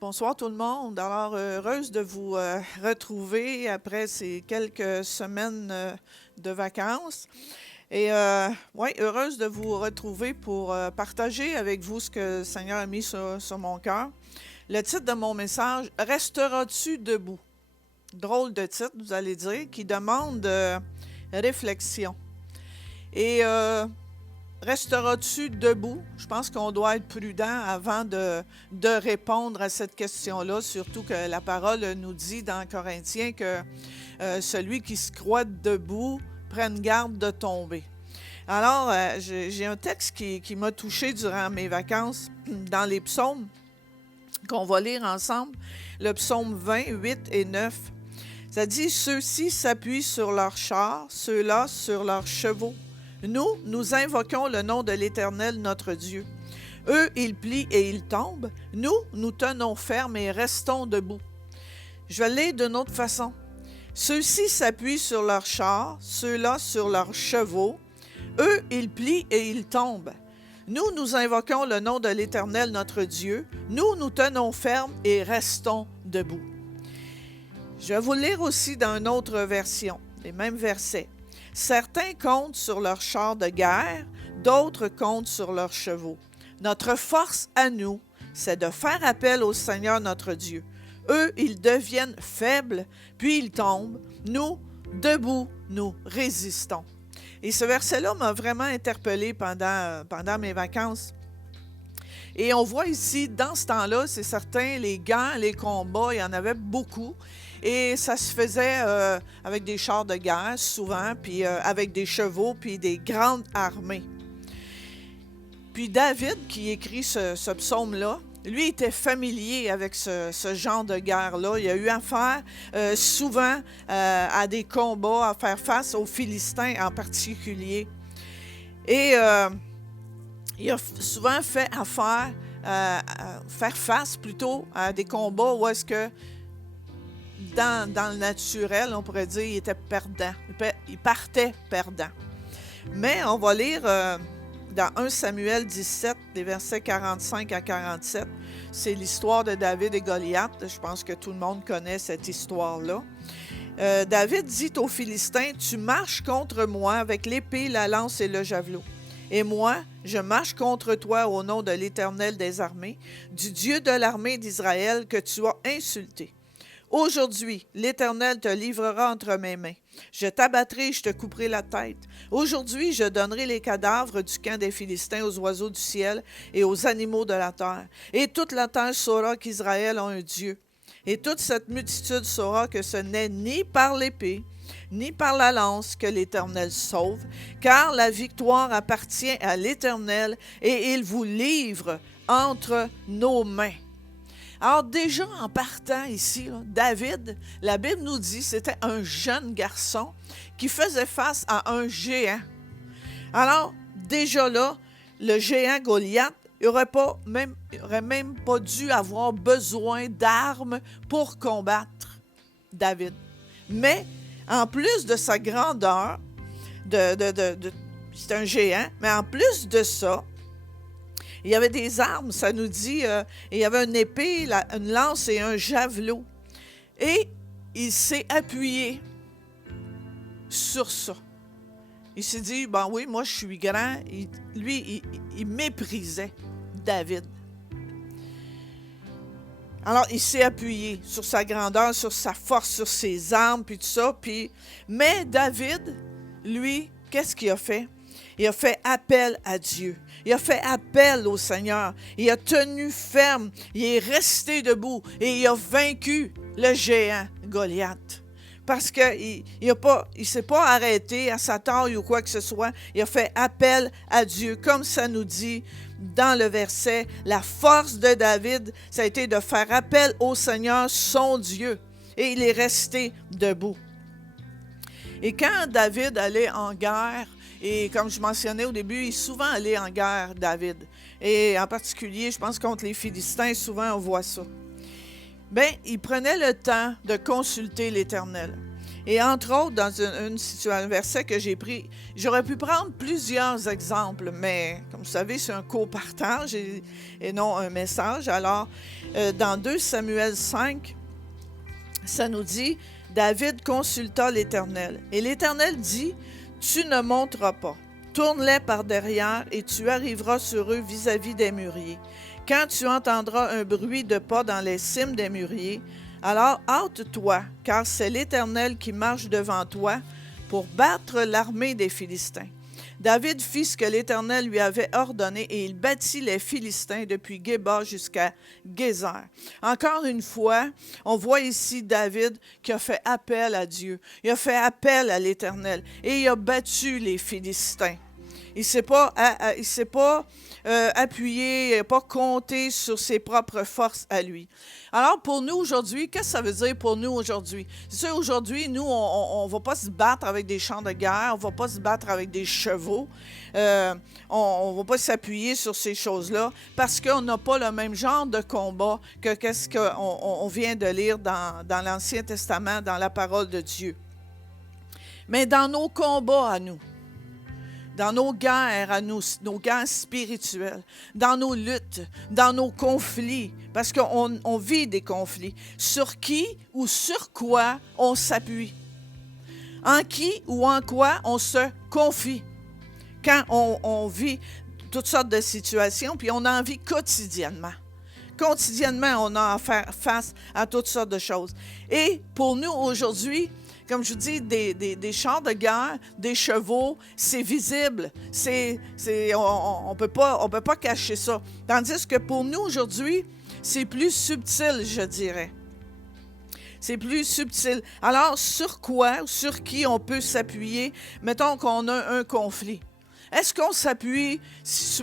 Bonsoir tout le monde. Alors, heureuse de vous retrouver après ces quelques semaines de vacances. Et ouais, heureuse de vous retrouver pour partager avec vous ce que le Seigneur a mis sur mon cœur. Le titre de mon message, Resteras-tu debout? Drôle de titre, vous allez dire, qui demande réflexion. Et resteras-tu debout? Je pense qu'on doit être prudent avant de répondre à cette question-là, surtout que la parole nous dit dans Corinthiens que celui qui se croit debout prenne garde de tomber. Alors, j'ai un texte qui m'a touché durant mes vacances dans les psaumes qu'on va lire ensemble, le psaume 20, 8 et 9. Ça dit « Ceux-ci s'appuient sur leurs chars, ceux-là sur leurs chevaux. Nous invoquons le nom de l'Éternel, notre Dieu. Eux, ils plient et ils tombent. Nous tenons ferme et restons debout. » Je vais le lire d'une autre façon. Ceux-ci s'appuient sur leurs chars, ceux-là sur leurs chevaux. Eux, ils plient et ils tombent. Nous invoquons le nom de l'Éternel, notre Dieu. Nous tenons ferme et restons debout. Je vais vous le lire aussi dans une autre version, les mêmes versets. Certains comptent sur leurs chars de guerre, d'autres comptent sur leurs chevaux. Notre force à nous, c'est de faire appel au Seigneur notre Dieu. Eux, ils deviennent faibles, puis ils tombent. Nous, debout, nous résistons. Et ce verset-là m'a vraiment interpellée pendant mes vacances. Et on voit ici, dans ce temps-là, c'est certain, les guerres, les combats, il y en avait beaucoup. Et ça se faisait avec des chars de guerre, souvent, puis avec des chevaux, puis des grandes armées. Puis David, qui écrit ce psaume-là, lui était familier avec ce genre de guerre-là. Il a eu affaire souvent à des combats, à faire face aux Philistins en particulier. Et il a souvent fait affaire, faire face plutôt à des combats où est-ce que dans le naturel, on pourrait dire, il était perdant. Il partait perdant. Mais on va lire dans 1 Samuel 17, les versets 45 à 47. C'est l'histoire de David et Goliath. Je pense que tout le monde connaît cette histoire-là. David dit aux Philistins, « Tu marches contre moi avec l'épée, la lance et le javelot. Et moi, je marche contre toi au nom de l'Éternel des armées, du Dieu de l'armée d'Israël que tu as insulté. Aujourd'hui, l'Éternel te livrera entre mes mains. Je t'abattrai et je te couperai la tête. Aujourd'hui, je donnerai les cadavres du camp des Philistins aux oiseaux du ciel et aux animaux de la terre. Et toute la terre saura qu'Israël a un Dieu. Et toute cette multitude saura que ce n'est ni par l'épée, ni par la lance que l'Éternel sauve, car la victoire appartient à l'Éternel et il vous livre entre nos mains. » Alors déjà, en partant ici, là, David, la Bible nous dit, c'était un jeune garçon qui faisait face à un géant. Alors, déjà là, le géant Goliath n'aurait même pas dû avoir besoin d'armes pour combattre David. Mais, en plus de sa grandeur, c'est un géant, mais en plus de ça, il y avait des armes, ça nous dit, il y avait une épée, une lance et un javelot. Et il s'est appuyé sur ça. Il s'est dit, ben oui, moi je suis grand. Il méprisait David. Alors, il s'est appuyé sur sa grandeur, sur sa force, sur ses armes, puis tout ça. Mais David, lui, qu'est-ce qu'il a fait? Il a fait appel à Dieu. Il a fait appel au Seigneur. Il a tenu ferme. Il est resté debout et il a vaincu le géant Goliath. Parce qu'il ne s'est pas arrêté à sa taille ou quoi que ce soit. Il a fait appel à Dieu. Comme ça nous dit dans le verset, la force de David, ça a été de faire appel au Seigneur, son Dieu. Et il est resté debout. Et quand David allait en guerre, et comme je mentionnais au début, il est souvent allé en guerre, David. Et en particulier, je pense contre les Philistins, souvent on voit ça. Bien, il prenait le temps de consulter l'Éternel. Et entre autres, dans un verset que j'ai pris, j'aurais pu prendre plusieurs exemples, mais comme vous savez, c'est un co-partage et non un message. Alors, dans 2 Samuel 5, ça nous dit, David consulta l'Éternel. Et l'Éternel dit, tu ne monteras pas. Tourne-les par derrière et tu arriveras sur eux vis-à-vis des mûriers. Quand tu entendras un bruit de pas dans les cimes des mûriers, alors hâte-toi, car c'est l'Éternel qui marche devant toi pour battre l'armée des Philistins. David fit ce que l'Éternel lui avait ordonné et il battit les Philistins depuis Géba jusqu'à Gézer. Encore une fois, on voit ici David qui a fait appel à Dieu. Il a fait appel à l'Éternel et il a battu les Philistins. Il ne s'est pas appuyé, il n'a pas compté sur ses propres forces à lui. Alors, pour nous aujourd'hui, qu'est-ce que ça veut dire pour nous aujourd'hui? C'est sûr, aujourd'hui, nous, on ne va pas se battre avec des chars de guerre, on ne va pas se battre avec des chevaux, on ne va pas s'appuyer sur ces choses-là parce qu'on n'a pas le même genre de combat que qu'est-ce qu'on vient de lire dans l'Ancien Testament, dans la parole de Dieu. Mais dans nos combats à nous, dans nos guerres à nous, nos guerres spirituelles, dans nos luttes, dans nos conflits, parce qu'on vit des conflits. Sur qui ou sur quoi on s'appuie? En qui ou en quoi on se confie? Quand on vit toutes sortes de situations, puis on en vit quotidiennement. Quotidiennement, on a à faire face à toutes sortes de choses. Et pour nous, aujourd'hui, comme je vous dis, des chars de guerre, des chevaux, c'est visible. On peut pas cacher ça. Tandis que pour nous, aujourd'hui, c'est plus subtil, je dirais. C'est plus subtil. Alors, sur quoi, sur qui on peut s'appuyer? Mettons qu'on a un conflit. Est-ce qu'on s'appuie,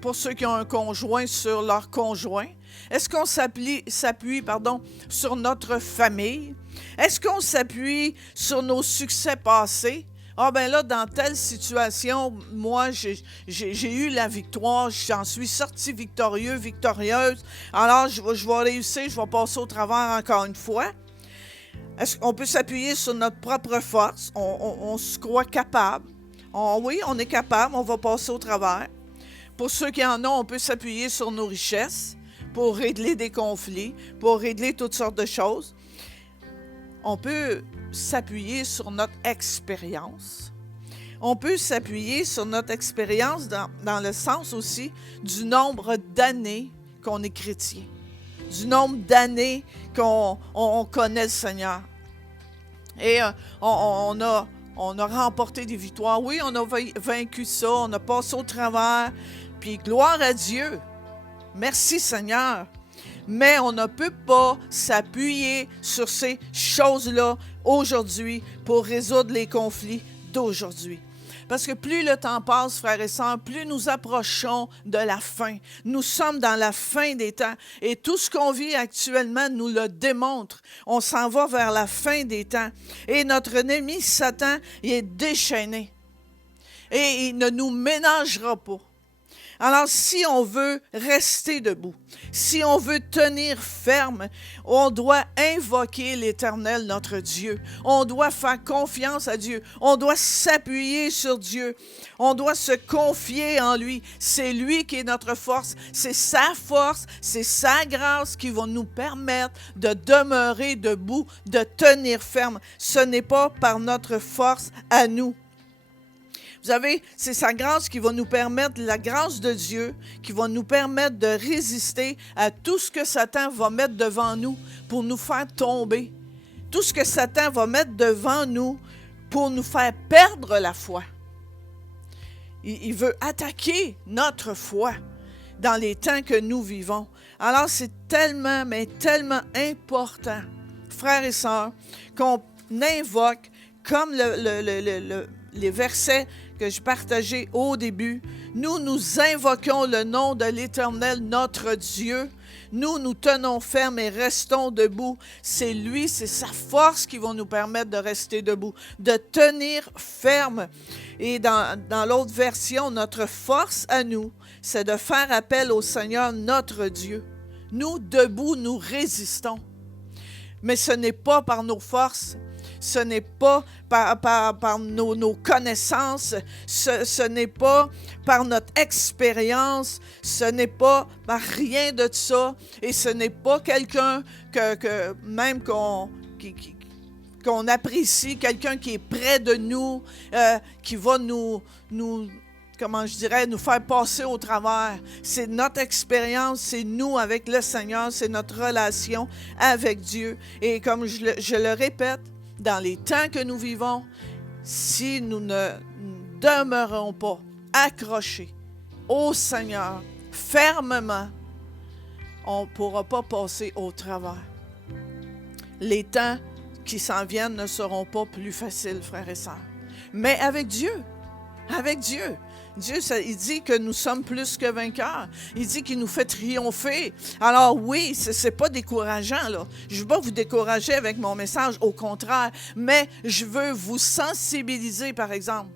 pour ceux qui ont un conjoint, sur leur conjoint? Est-ce qu'on s'appuie, sur notre famille? Est-ce qu'on s'appuie sur nos succès passés? Ah ben là, dans telle situation, moi, j'ai eu la victoire, j'en suis sorti victorieuse. Alors, je vais réussir, je vais passer au travers encore une fois. Est-ce qu'on peut s'appuyer sur notre propre force? On se croit capable. Oui, on est capable, on va passer au travers. Pour ceux qui en ont, on peut s'appuyer sur nos richesses pour régler des conflits, pour régler toutes sortes de choses. On peut s'appuyer sur notre expérience. On peut s'appuyer sur notre expérience dans le sens aussi du nombre d'années qu'on est chrétien, du nombre d'années qu'on connaît le Seigneur. Et on a remporté des victoires. Oui, on a vaincu ça, on a passé au travers. Puis gloire à Dieu. Merci Seigneur. Mais on ne peut pas s'appuyer sur ces choses-là aujourd'hui pour résoudre les conflits d'aujourd'hui. Parce que plus le temps passe, frères et sœurs, plus nous approchons de la fin. Nous sommes dans la fin des temps. Et tout ce qu'on vit actuellement nous le démontre. On s'en va vers la fin des temps. Et notre ennemi, Satan, il est déchaîné. Et il ne nous ménagera pas. Alors, si on veut rester debout, si on veut tenir ferme, on doit invoquer l'Éternel, notre Dieu. On doit faire confiance à Dieu. On doit s'appuyer sur Dieu. On doit se confier en lui. C'est lui qui est notre force. C'est sa force, c'est sa grâce qui va nous permettre de demeurer debout, de tenir ferme. Ce n'est pas par notre force à nous. Vous savez, c'est sa grâce qui va nous permettre, la grâce de Dieu, qui va nous permettre de résister à tout ce que Satan va mettre devant nous pour nous faire tomber. Tout ce que Satan va mettre devant nous pour nous faire perdre la foi. Il veut attaquer notre foi dans les temps que nous vivons. Alors, c'est tellement, mais tellement important, frères et sœurs, qu'on invoque, comme les versets que je partageais au début, nous invoquons le nom de l'Éternel, notre Dieu. Nous tenons ferme et restons debout. C'est lui, c'est sa force qui va nous permettre de rester debout, de tenir ferme. Et dans l'autre version, notre force à nous, c'est de faire appel au Seigneur, notre Dieu. Nous, debout, nous résistons. Mais ce n'est pas par nos forces. ce n'est pas par nos connaissances, ce n'est pas par notre expérience, ce n'est pas par rien de ça, et ce n'est pas quelqu'un que même qu'on apprécie, quelqu'un qui est près de nous, qui va nous comment je dirais, nous faire passer au travers. C'est notre expérience, c'est nous avec le Seigneur, c'est notre relation avec Dieu. Et comme je le répète, dans les temps que nous vivons, si nous ne demeurons pas accrochés au Seigneur fermement, on ne pourra pas passer au travers. Les temps qui s'en viennent ne seront pas plus faciles, frères et sœurs. Mais avec Dieu, Dieu, il dit que nous sommes plus que vainqueurs. Il dit qu'il nous fait triompher. Alors oui, c'est pas décourageant, là. Je ne veux pas vous décourager avec mon message, au contraire, mais je veux vous sensibiliser, par exemple,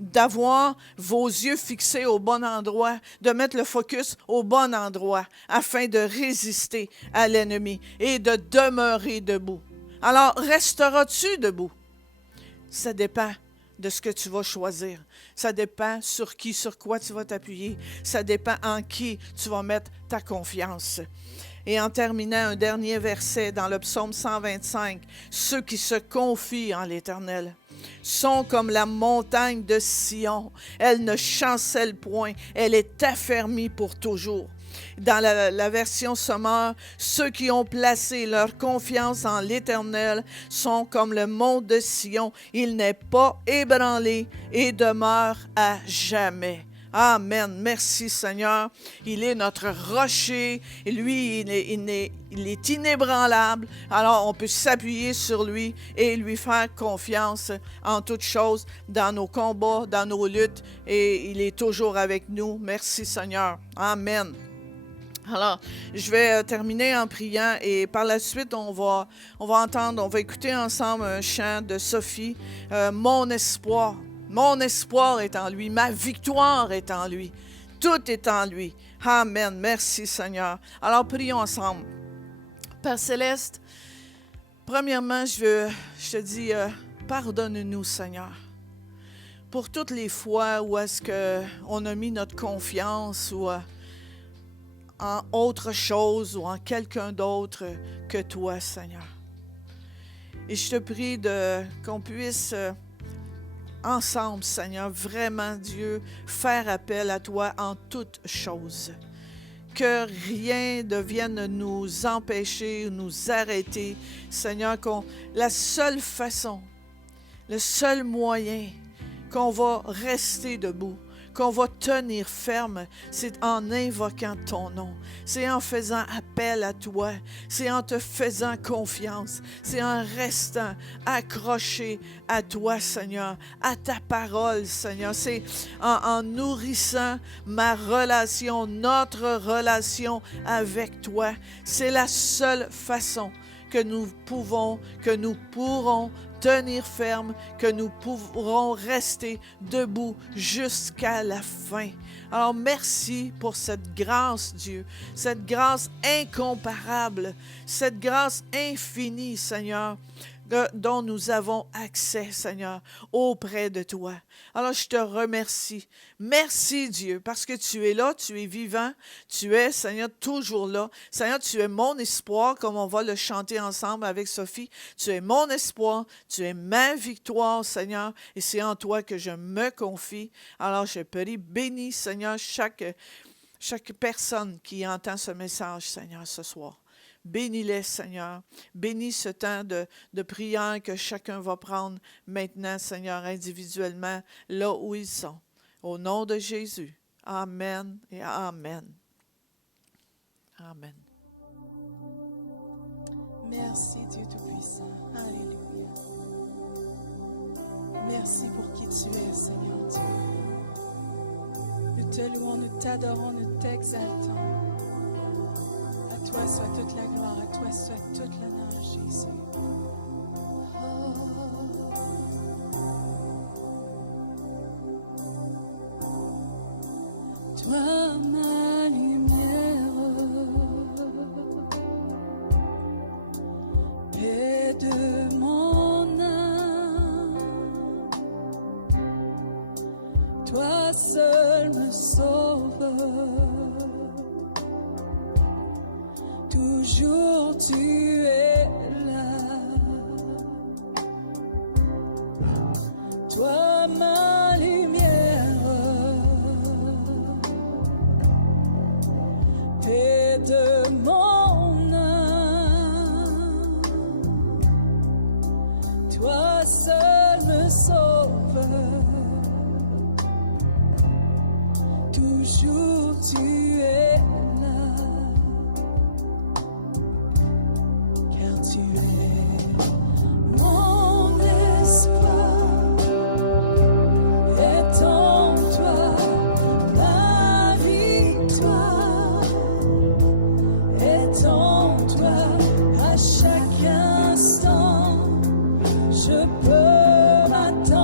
d'avoir vos yeux fixés au bon endroit, de mettre le focus au bon endroit, afin de résister à l'ennemi et de demeurer debout. Alors, resteras-tu debout? Ça dépend de ce que tu vas choisir. Ça dépend sur quoi tu vas t'appuyer. Ça dépend en qui tu vas mettre ta confiance. Et en terminant, un dernier verset dans le psaume 125. Ceux qui se confient en l'Éternel sont comme la montagne de Sion. Elle ne chancelle point, elle est affermie pour toujours. Dans la version Sommeur, ceux qui ont placé leur confiance en l'Éternel sont comme le mont de Sion. Il n'est pas ébranlé et demeure à jamais. Amen. Merci Seigneur. Il est notre rocher. Et lui, il est inébranlable. Alors, on peut s'appuyer sur lui et lui faire confiance en toutes choses, dans nos combats, dans nos luttes. Et il est toujours avec nous. Merci Seigneur. Amen. Alors, je vais terminer en priant et par la suite, on va écouter ensemble un chant de Sophie, Mon espoir. Mon espoir est en lui, ma victoire est en lui, tout est en lui. Amen. Merci Seigneur. Alors, prions ensemble. Père Céleste, premièrement, je te dis, pardonne-nous Seigneur, pour toutes les fois où est-ce qu'on a mis notre confiance ou en autre chose ou en quelqu'un d'autre que toi, Seigneur. Et je te prie qu'on puisse ensemble, Seigneur, vraiment, Dieu, faire appel à toi en toutes choses. Que rien ne vienne nous empêcher ou nous arrêter, Seigneur, la seule façon, le seul moyen qu'on va rester debout, qu'on va tenir ferme, c'est en invoquant ton nom. C'est en faisant appel à toi. C'est en te faisant confiance. C'est en restant accroché à toi, Seigneur, à ta parole, Seigneur. C'est en nourrissant ma relation, notre relation avec toi. C'est la seule façon que nous pourrons tenir ferme, que nous pourrons rester debout jusqu'à la fin. Alors, merci pour cette grâce, Dieu, cette grâce incomparable, cette grâce infinie, Seigneur, dont nous avons accès, Seigneur, auprès de toi. Alors, je te remercie. Merci, Dieu, parce que tu es là, tu es vivant, tu es, Seigneur, toujours là. Seigneur, tu es mon espoir, comme on va le chanter ensemble avec Sophie. Tu es mon espoir, tu es ma victoire, Seigneur, et c'est en toi que je me confie. Alors, je prie, bénis, Seigneur, chaque personne qui entend ce message, Seigneur, ce soir. Bénis-les, Seigneur. Bénis ce temps de prière que chacun va prendre maintenant, Seigneur, individuellement, là où ils sont. Au nom de Jésus. Amen et Amen. Amen. Merci, Dieu Tout-Puissant. Alléluia. Merci pour qui tu es, Seigneur Dieu. Nous te louons, nous t'adorons, nous t'exaltons. À toi soit toute la gloire, à toi soit toute l'honneur, Jésus. Toi, ma lumière, et de mon Toi seul me sauve. Toujours tu es là. Toi ma lumière, paix de mon âme. Toi seul me sauve. Toujours tu es là, car tu es mon espoir, est en toi ma victoire, est en toi à chaque instant, je peux m'attendre.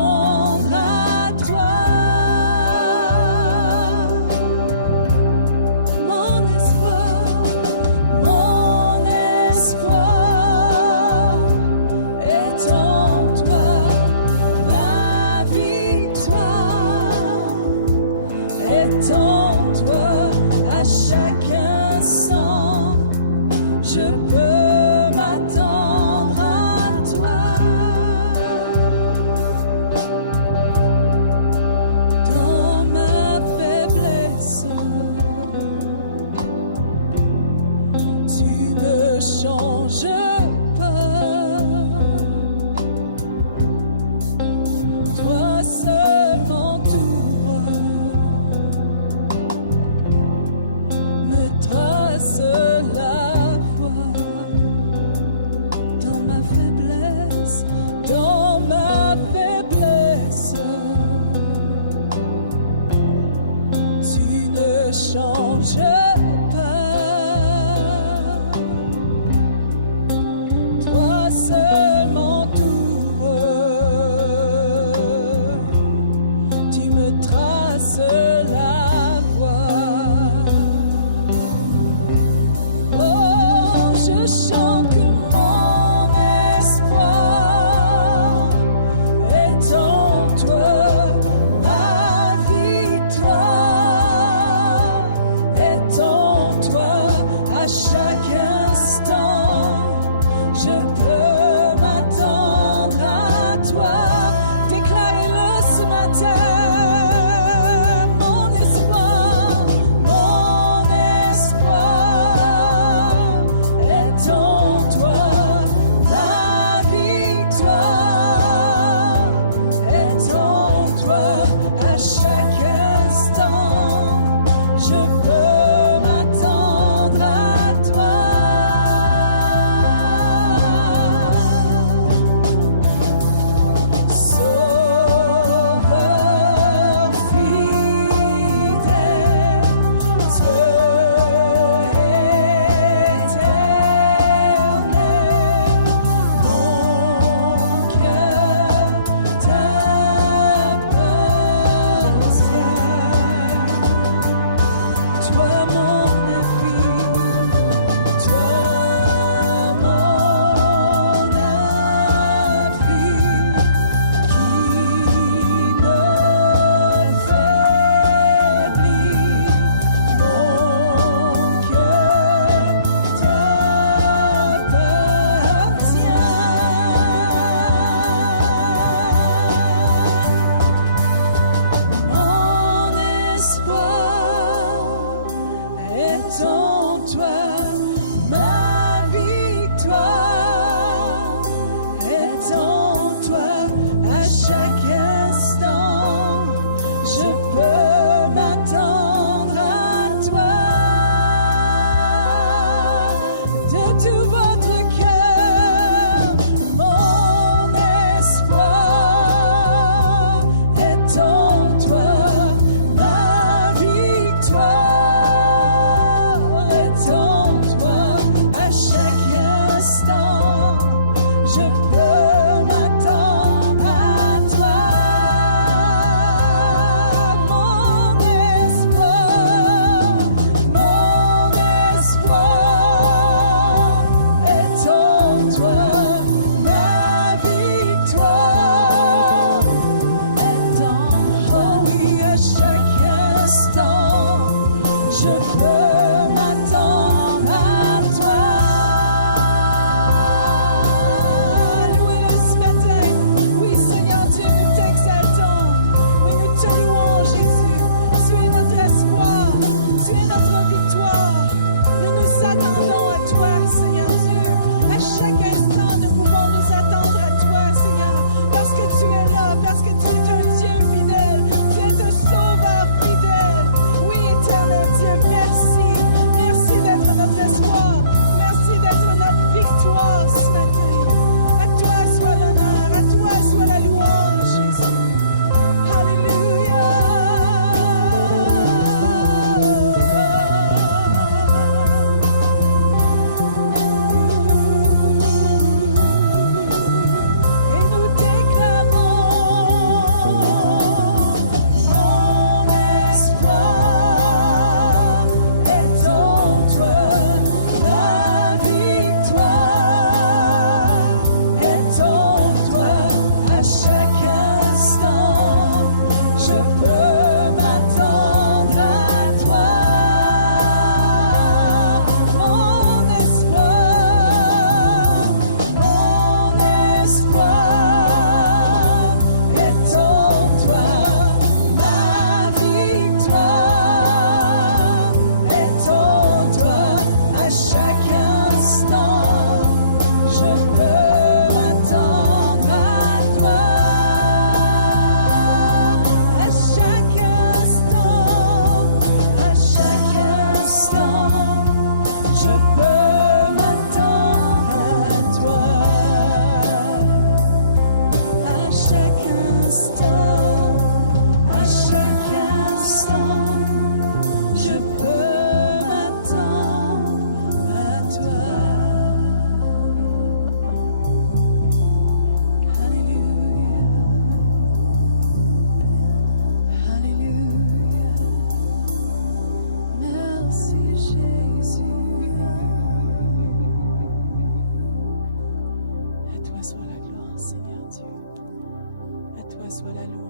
soit la louange.